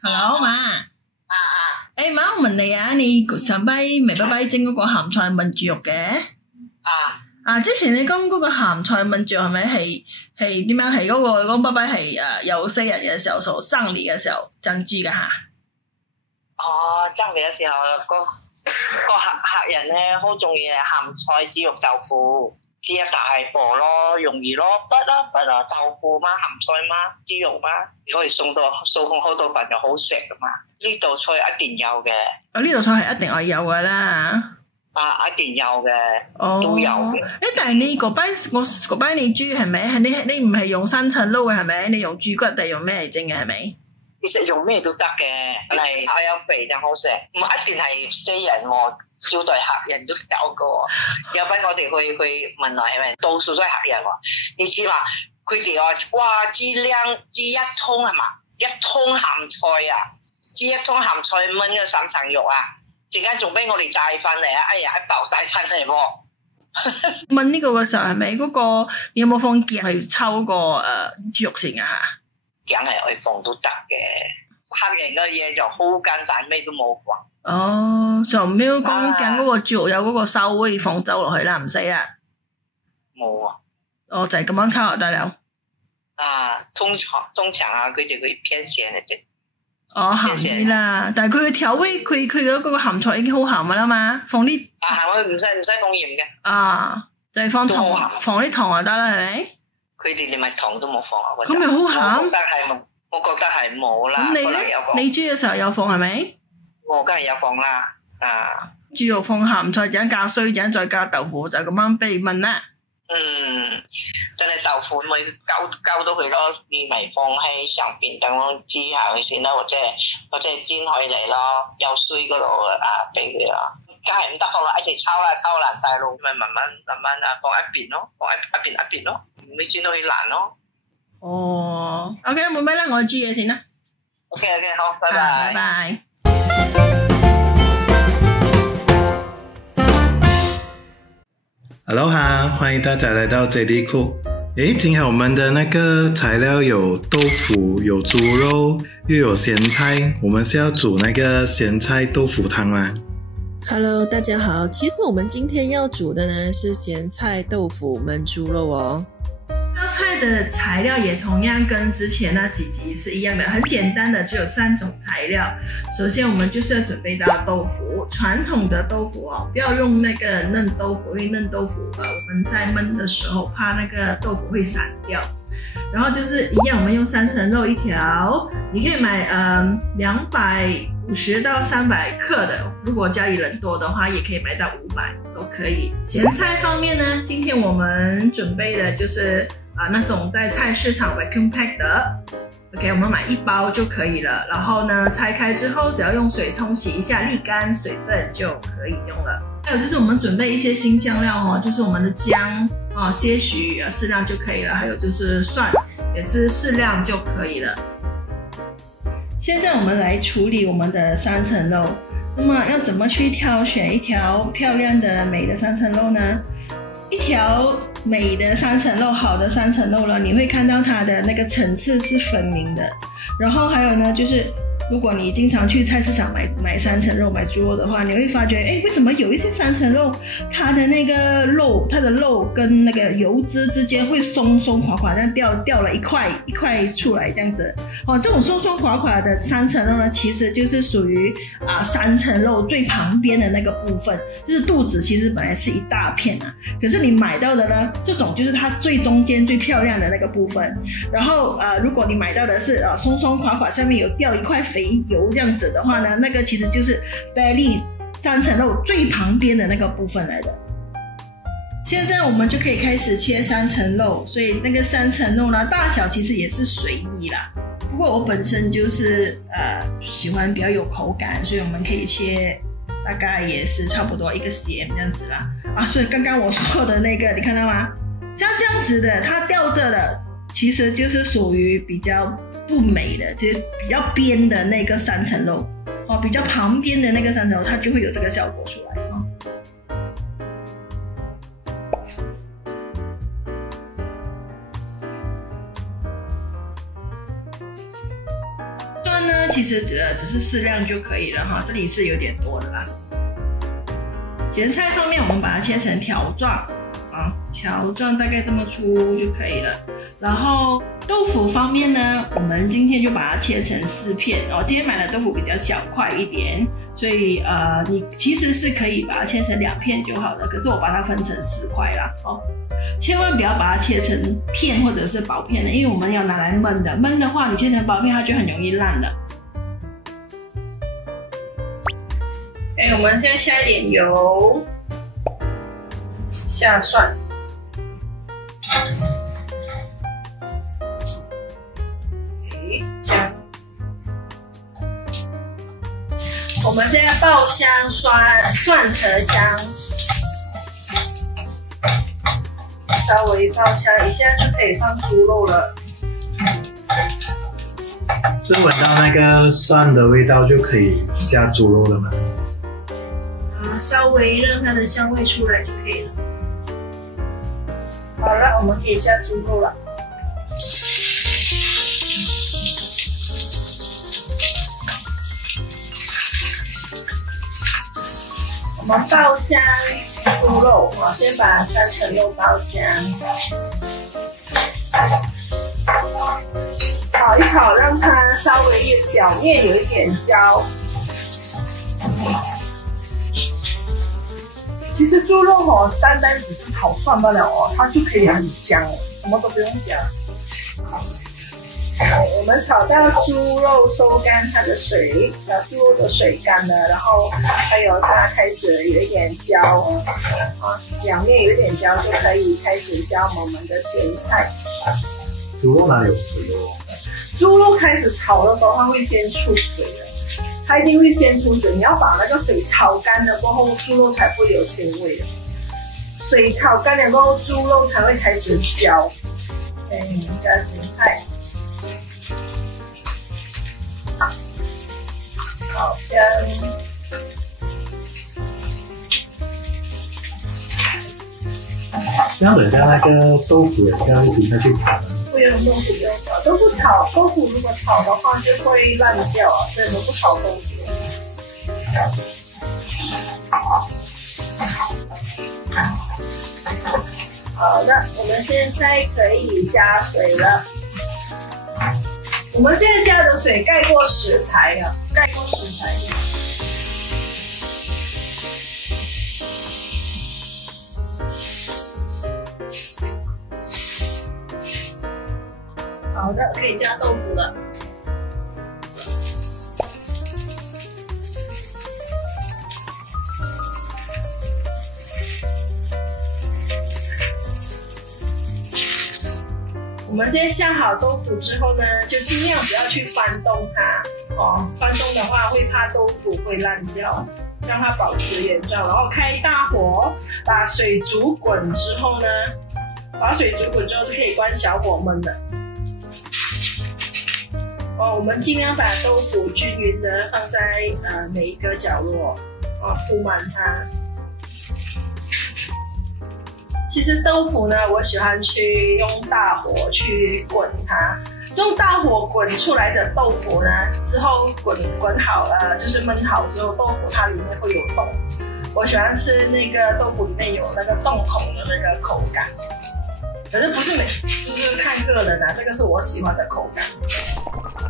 Hello 媽，媽，我問你啊，你上擺咪拜蒸嗰個鹹菜炆豬肉嘅？之前你講嗰個鹹菜炆豬肉係咪係點樣？係嗰拜拜係有4日嘅時候，所生年嘅時候蒸豬㗎嚇？蒸年嘅時候個客人咧好中意鹹菜豬肉豆腐。煮一大鍋咯，容易咯，不啦，豆腐嘛，鹹菜嘛，豬肉嘛，可以送好多朋友好食噶嘛。呢道菜一定有嘅。呢道菜係一定係有噶啦。一定有嘅，都有嘅。但係你嗰班你豬係咪？你唔係用三層撈嘅係咪？你用豬骨定用咩嚟蒸嘅係咪？其實用咩都得嘅，係我有肥就好食，唔一定係西人喎。招待客人都有個，有俾我哋去問來係咪？多數都係客人喎。你知嘛？佢哋話哇，煮一通係嘛？一通鹹菜啊，煮一通鹹菜炆咗3層肉啊，陣間仲俾我哋帶翻嚟啊！哎呀，一包帶翻嚟喎。炆呢個嘅時候係咪嗰個你有冇放薑去抽個豬肉先啊？薑係可以放都得嘅，客人嘅嘢就好簡單，咩都冇講。就唔要講緊嗰個豬肉有嗰個手可以放走落去啦，唔使啦。冇啊。就係咁樣抽就得了。通常佢哋會偏鹹一啲。鹹啦，但係佢嘅調味，佢嘅嗰個鹹菜已經好鹹噶啦嘛，放啲鹹佢唔使放鹽嘅。就係放糖，放啲糖就得啦，係咪？佢哋連埋糖都冇放啊。咁咪好鹹？我覺得係冇啦。咁你咧？你煮嘅時候有放係咪？我梗係有放啦。豬肉放鹹菜，陣加水，陣再加豆腐，就咁樣俾你炆啦。真係豆腐咪溝到佢咯，米放喺上邊等我煮下佢先啦，或者煎佢嚟咯，有水嗰度俾佢咯。梗係唔得放落一齊抽爛晒咯，咪慢慢放一邊咯，放一邊咯，唔會煎到佢爛咯。OK 冇咩啦，我煮嘢先啦。OK 好，拜拜。拜拜。Hello 歡迎大家來到 JD Cook。今天我們的那個材料有豆腐，有豬肉，又有鹹菜。我們是要煮那個鹹菜豆腐湯嗎？ Hello， 大家好。其實我們今天要煮的呢是鹹菜豆腐燜豬肉哦。這道菜的材料也同樣跟之前那幾集是一樣的，很簡單的，只有3種材料。首先我們就是要準備到豆腐，傳統的豆腐不要用那個嫩豆腐，因為嫩豆腐我們在燜的時候怕那個豆腐會散掉。然後就是一樣，我們用3層肉一條，你可以買250到300克的，如果家裏人多的話，也可以買到500都可以。鹹菜方面呢，今天我們準備的就是那種在菜市場 vacuum pack 的 ，OK， 我們買1包就可以了。然後呢，拆開之後，只要用水沖洗一下，瀝乾水分就可以用了。還有就是我們準備一些辛香料就是我們的薑些許適量就可以了。還有就是蒜，也是適量就可以了。現在我們來處理我們的3層肉。那麼要怎麼去挑選一條漂亮的美的3層肉呢？一條美的3層肉，好的3層肉呢，你會看到它的那個層次是分明的。然後還有呢，就是如果你經常去菜市場買3層肉，買豬肉的話，你會發覺，為什麼有一些3層肉，它的那個肉，它的肉跟那個油脂之間會鬆鬆垮垮，但掉了一塊出來這樣子。這種鬆鬆垮垮的3層肉呢，其實就是屬於3層肉最旁邊的那個部分，就是肚子其實本來是一大片可是你買到的呢，這種就是它最中間最漂亮的那個部分。然後如果你買到的是鬆鬆垮垮，上面有掉一塊肥油這樣子的話呢，那個其實就是 belly 3層肉最旁邊的那個部分來的。現在我們就可以開始切3層肉，所以那個3層肉呢，大小其實也是隨意啦。不過我本身就是喜歡比較有口感，所以我們可以切大概也是差不多1個 cm 這樣子啦。所以剛剛我說的那個你看到嗎？像這樣子的它吊着的其實就是屬於比較不美的，就是比較邊的那個3層肉比較旁邊的那個3層肉它就會有這個效果出來其实只是适量就可以了哈，这里是有点多的啦。咸菜方面，我们把它切成条状啊，条状大概这么粗就可以了。然后豆腐方面呢，我们今天就把它切成4片哦。今天买的豆腐比较小块一点，所以你其实是可以把它切成2片就好了。可是我把它分成4块啦哦。千万不要把它切成片或者是薄片的，因为我们要拿来焖的。焖的话，你切成薄片，它就很容易烂了。我们现在下一点油，下蒜，姜。我们现在爆香蒜和姜。稍微爆香一下就可以放猪肉了。是闻到那个蒜的味道就可以下猪肉了吗？稍微让它的香味出来就可以了。好了，我们可以下猪肉了。我们爆香猪肉，我先把3层肉爆香，炒一炒，让它稍微表面有一点焦。其实猪肉单单只是炒蒜罢了它就可以很香了，什么都不用加。我们炒到猪肉收干它的水，猪肉的水干了，然后还有它开始有一点焦两面有一点焦，就可以开始加我们的咸菜。猪肉哪里有水哦？猪肉开始炒的时候，它会先出水的，它一定会先出水。你要把那个水炒干了过后，猪肉才不会有腥味的。水炒干了过后，猪肉才会开始焦。加咸菜。好香！这样等下那个豆腐也要一起下去炒吗？不用，豆腐不用炒，豆腐炒，豆腐如果炒的话就会烂掉所以我们不炒豆腐。好的，我们现在可以加水了。我们现在加的水盖过食材了，盖过食材。好的，可以加豆腐了。我们现在下好豆腐之后呢，就尽量不要去翻动它翻动的话会怕豆腐会烂掉，让它保持原状。然后开大火，把水煮滚之后呢，是可以关小火焖的。我们尽量把豆腐均匀的放在每一个角落铺满它。其实豆腐呢，我喜欢去用大火去滚它，用大火滚出来的豆腐呢，之后滚好了，就是焖好之后，豆腐它里面会有洞。我喜欢吃那个豆腐里面有那个洞孔的那个口感。可是不是就是看个人这个是我喜欢的口感。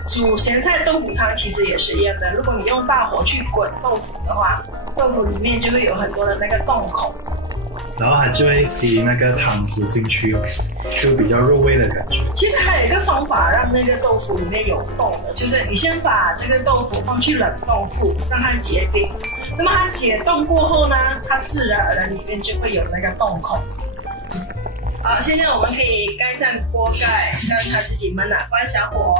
煮咸菜豆腐汤其实也是一样的，如果你用大火去滚豆腐的话，豆腐里面就会有很多的那个洞孔。然后它就会吸那个汤汁进去就比较入味的感觉。其实还有一个方法让那个豆腐里面有洞的，就是你先把这个豆腐放去冷冻库，让它结冰。那么它解冻过后呢，它自然而然里面就会有那个洞孔。好，现在我们可以盖上锅盖，让它自己焖了，关小火。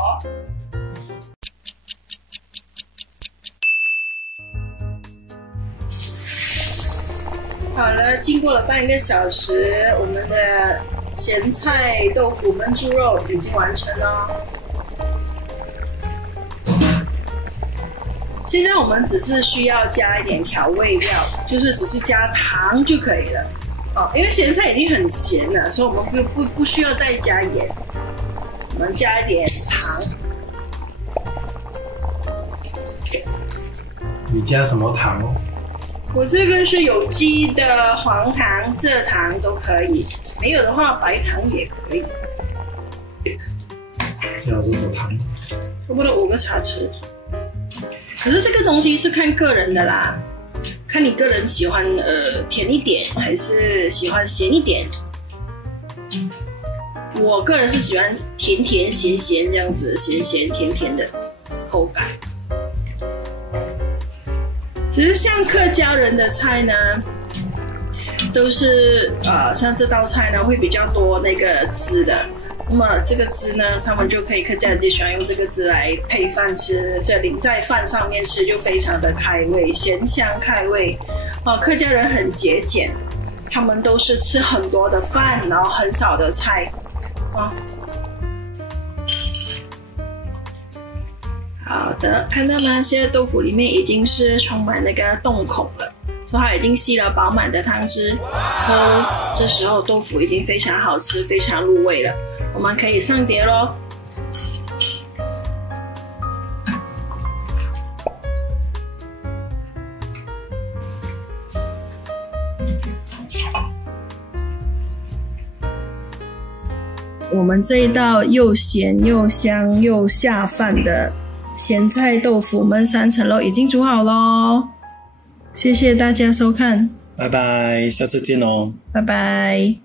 好了，经过了半个小时，我们的咸菜豆腐焖猪肉已经完成了。现在我们只是需要加一点调味料，就是只是加糖就可以了。因为咸菜已经很咸了，所以我们不需要再加盐，我们加一点糖。你加什么糖哦？我这个是有机的黄糖、蔗糖都可以，没有的话白糖也可以。加多少糖？差不多5个茶匙。可是这个东西是看个人的啦，看你个人喜欢甜一点还是喜欢咸一点。我个人是喜欢甜甜咸咸这样子，咸咸甜甜的口感。其实像客家人的菜呢，都是像这道菜呢会比较多那个汁的。那么这个汁呢，他们就可以客家人就喜欢用这个汁来配饭吃，这淋在饭上面吃就非常的开胃，咸香开胃。客家人很节俭，他们都是吃很多的饭，然后很少的菜。好的，看到吗？现在豆腐里面已经是充满那个洞孔了，所以它已经吸了饱满的汤汁，所以这时候豆腐已经非常好吃，非常入味了。我们可以上碟咯。我们这一道又咸又香又下饭的咸菜豆腐焖3层肉已经煮好咯，谢谢大家收看，拜拜，下次见哦，拜拜。